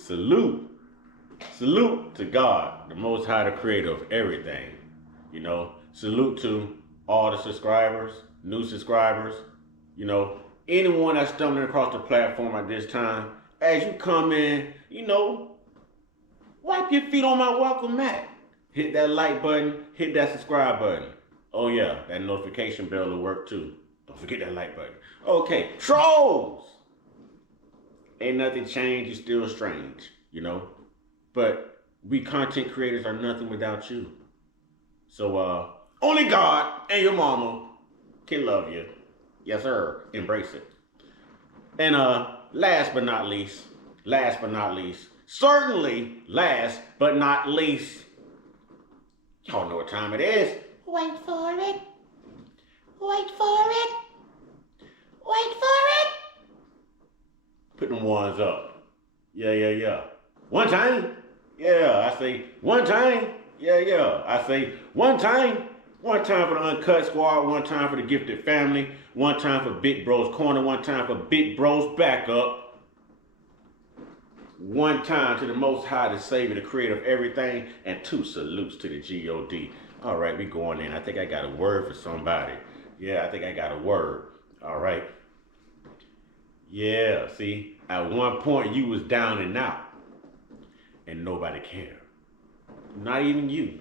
Salute to God, the Most High, the creator of everything. You know, salute to all the subscribers, new subscribers, you know, anyone that's stumbling across the platform at this time. As you come in, you know, wipe your feet on my welcome mat. Hit that like button, hit that subscribe button. Oh yeah, that notification bell will work too. Don't forget that like button. Okay, trolls! Ain't nothing changed, you're still strange, you know? But we content creators are nothing without you. So, only God and your mama can love you. Yes, sir. Embrace it. And last but not least, certainly last but not least, y'all know what time it is. Wait for it. Wait for it. Wait for it. Put them ones up. Yeah. One time. Yeah, I say one time. Yeah. I say one time. One time for the Uncut Squad. One time for the Gifted Family. One time for Big Bro's Corner. One time for Big Bro's Backup. One time to the Most High, the Savior, the Creator of everything. And 2 salutes to the G.O.D. All right, we going in. I think I got a word for somebody. Yeah, I think I got a word. All right. Yeah, see, at one point you was down and out. And nobody cared. Not even you.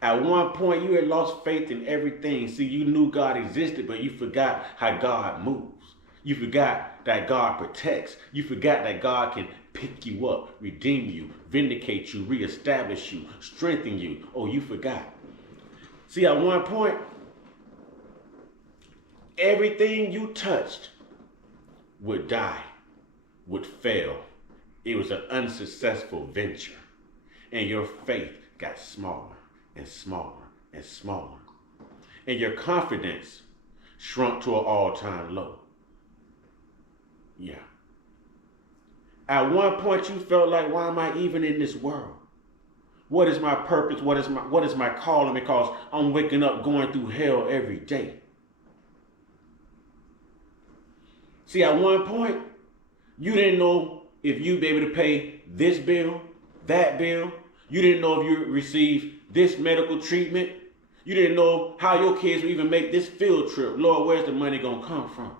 At one point you had lost faith in everything. See, you knew God existed, but you forgot how God moves. You forgot that God protects. You forgot that God can pick you up, redeem you, vindicate you, reestablish you, strengthen you. Oh, you forgot. See, at one point, everything you touched would die, would fail. It was an unsuccessful venture. And your faith got smaller and smaller and smaller. And your confidence shrunk to an all-time low. Yeah. At one point you felt like, why am I even in this world? What is my purpose? What is my calling? Because I'm waking up going through hell every day. See, at one point, you didn't know if you'd be able to pay this bill, that bill. You didn't know if you would receive this medical treatment. You didn't know how your kids would even make this field trip. Lord, where's the money gonna come from?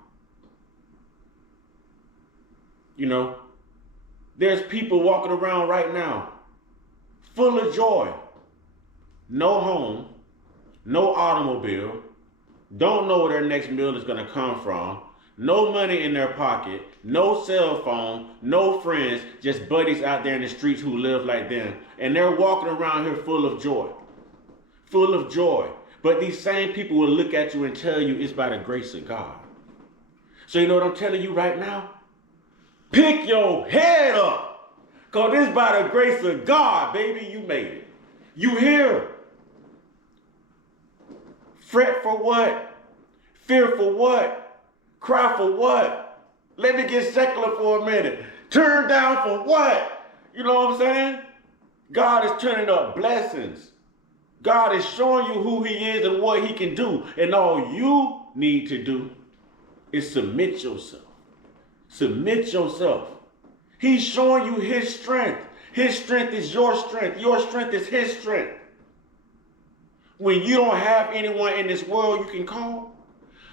You know, there's people walking around right now full of joy. No home, no automobile, don't know where their next meal is gonna come from. No money in their pocket, no cell phone, no friends, just buddies out there in the streets who live like them. And they're walking around here full of joy. Full of joy. But these same people will look at you and tell you it's by the grace of God. So you know what I'm telling you right now? Pick your head up. Because this by the grace of God, baby, you made it. You here. Fret for what? Fear for what? Cry for what? Let me get secular for a minute. Turn down for what? You know what I'm saying? God is turning up blessings. God is showing you who he is and what he can do. And all you need to do is submit yourself. Submit yourself. He's showing you his strength. His strength is your strength. Your strength is his strength. When you don't have anyone in this world you can call,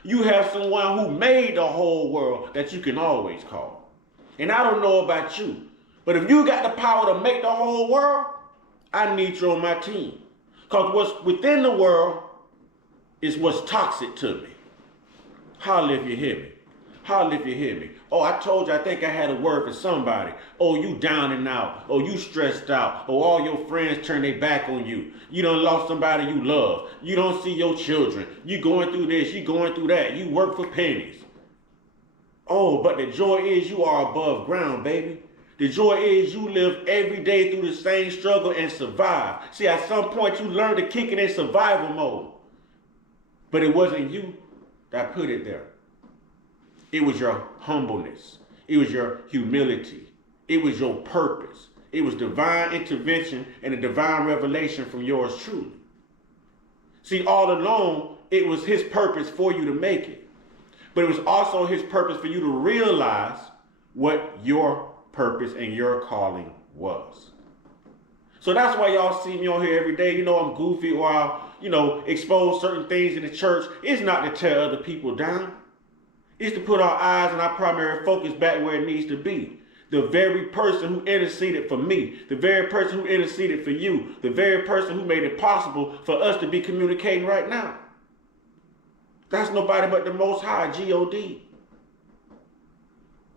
you have someone who made the whole world that you can always call. And I don't know about you, but if you got the power to make the whole world, I need you on my team. Because what's within the world is what's toxic to me. Holler if you hear me. Holler if you hear me. Oh, I told you I think I had a word for somebody. Oh, you down and out. Oh, you stressed out. Oh, all your friends turn their back on you. You done lost somebody you love. You don't see your children. You going through this. You going through that. You work for pennies. Oh, but the joy is you are above ground, baby. The joy is you live every day through the same struggle and survive. See, at some point you learn to kick it in survival mode. But it wasn't you that put it there. It was your humbleness. It was your humility. It was your purpose. It was divine intervention and a divine revelation from yours truly. See, all along, it was his purpose for you to make it. But it was also his purpose for you to realize what your purpose, and your calling was. So that's why y'all see me on here every day. You know, I'm goofy or I'll, expose certain things in the church. It's not to tear other people down. It's to put our eyes and our primary focus back where it needs to be. The very person who interceded for me, the very person who interceded for you, the very person who made it possible for us to be communicating right now. That's nobody but the Most High, G-O-D.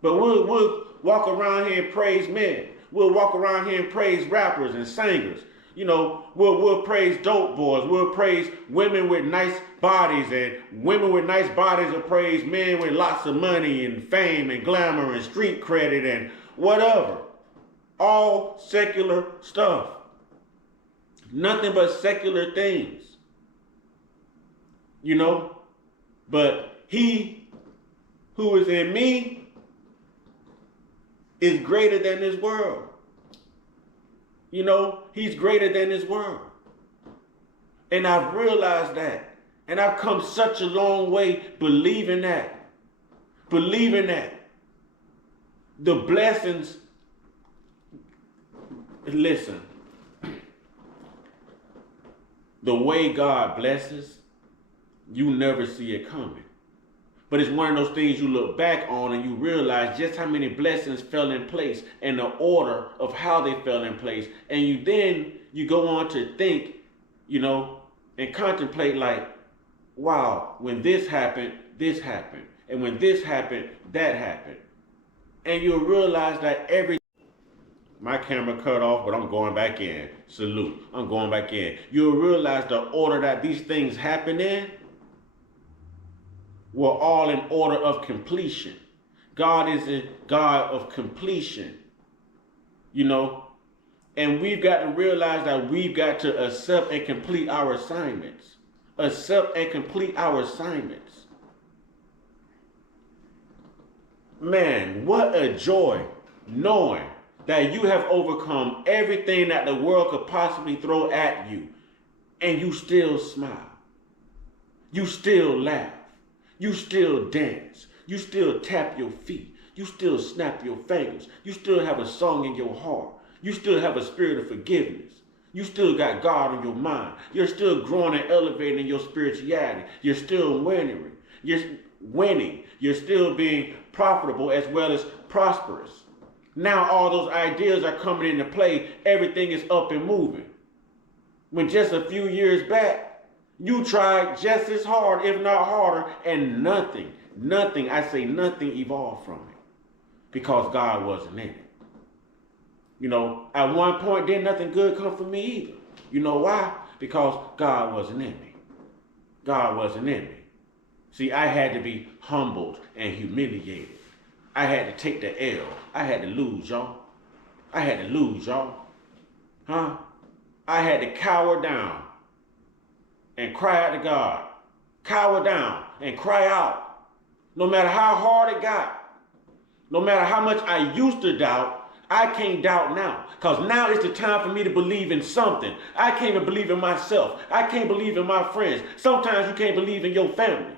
But we'll walk around here and praise men. We'll walk around here and praise rappers and singers. We'll praise dope boys. We'll praise women with nice bodies, and women with nice bodies will praise men with lots of money and fame and glamour and street credit and whatever. All secular stuff. Nothing but secular things. But he who is in me is greater than this world. He's greater than this world. And I've realized that. And I've come such a long way believing that. Believing that. The blessings, listen, the way God blesses, you never see it coming. But it's one of those things you look back on and you realize just how many blessings fell in place and the order of how they fell in place. And you go on to think, and contemplate like, wow, when this happened. And when this happened, that happened. And you'll realize that my camera cut off, but I'm going back in. Salute. I'm going back in. You'll realize the order that these things happen in were all in order of completion. God is a God of completion. And we've got to realize that we've got to accept and complete our assignments. Accept and complete our assignments. Man, what a joy knowing that you have overcome everything that the world could possibly throw at you, and you still smile. You still laugh. You still dance. You still tap your feet. You still snap your fingers. You still have a song in your heart. You still have a spirit of forgiveness. You still got God on your mind. You're still growing and elevating your spirituality. You're still winning. You're winning. You're still being profitable as well as prosperous. Now all those ideas are coming into play. Everything is up and moving. When just a few years back, you tried just as hard, if not harder, and nothing evolved from it. Because God wasn't in it. At one point, didn't nothing good come from me either. You know why? Because God wasn't in me. God wasn't in me. See, I had to be humbled and humiliated. I had to take the L. I had to lose, y'all. I had to lose, y'all. Huh? I had to cower down and cry out to God. Cower down and cry out. No matter how hard it got, no matter how much I used to doubt, I can't doubt now. Because now is the time for me to believe in something. I can't even believe in myself. I can't believe in my friends. Sometimes you can't believe in your family.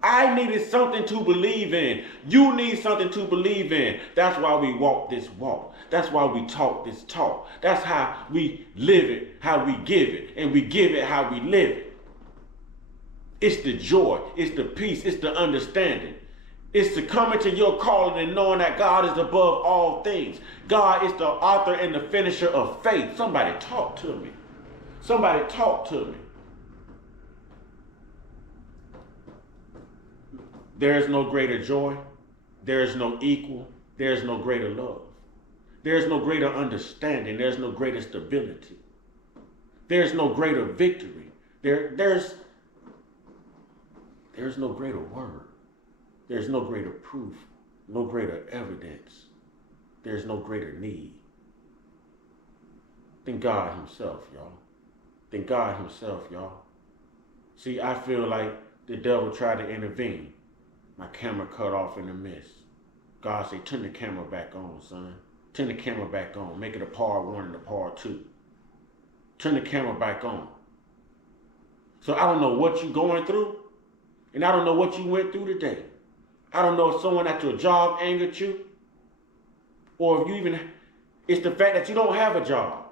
I needed something to believe in. You need something to believe in. That's why we walk this walk. That's why we talk this talk. That's how we live it, how we give it. And we give it how we live it. It's the joy. It's the peace. It's the understanding. It's to come into your calling and knowing that God is above all things. God is the author and the finisher of faith. Somebody talk to me. Somebody talk to me. There is no greater joy. There is no equal. There is no greater love. There is no greater understanding. There is no greater stability. There is no greater victory. There's no greater word. There's no greater proof, no greater evidence. There's no greater need than God himself, y'all. Than God himself, y'all. See, I feel like the devil tried to intervene. My camera cut off in the midst. God said, turn the camera back on, son. Turn the camera back on. Make it a part 1 and a part 2. Turn the camera back on. So I don't know what you're going through, and I don't know what you went through today. I don't know if someone at your job angered you, or if you even, it's the fact that you don't have a job.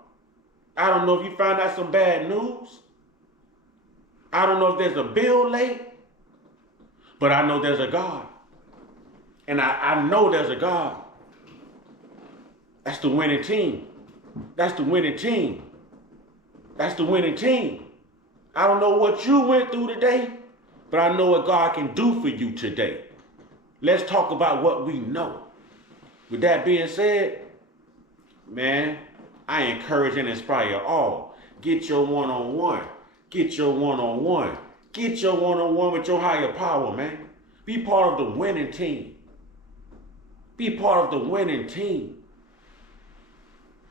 I don't know if you found out some bad news. I don't know if there's a bill late, but I know there's a God. And I know there's a God. That's the winning team. That's the winning team. That's the winning team. I don't know what you went through today, but I know what God can do for you today. Let's talk about what we know. With that being said, man, I encourage and inspire all. Get your one-on-one. Get your one-on-one. Get your one-on-one with your higher power, man. Be part of the winning team. Be part of the winning team.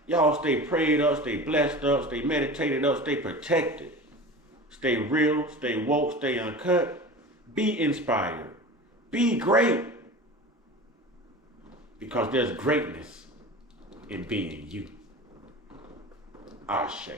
Y'all stay prayed up, stay blessed up, stay meditated up, stay protected. Stay real, stay woke, stay uncut. Be inspired. Be great. Because there's greatness in being you. Ashe.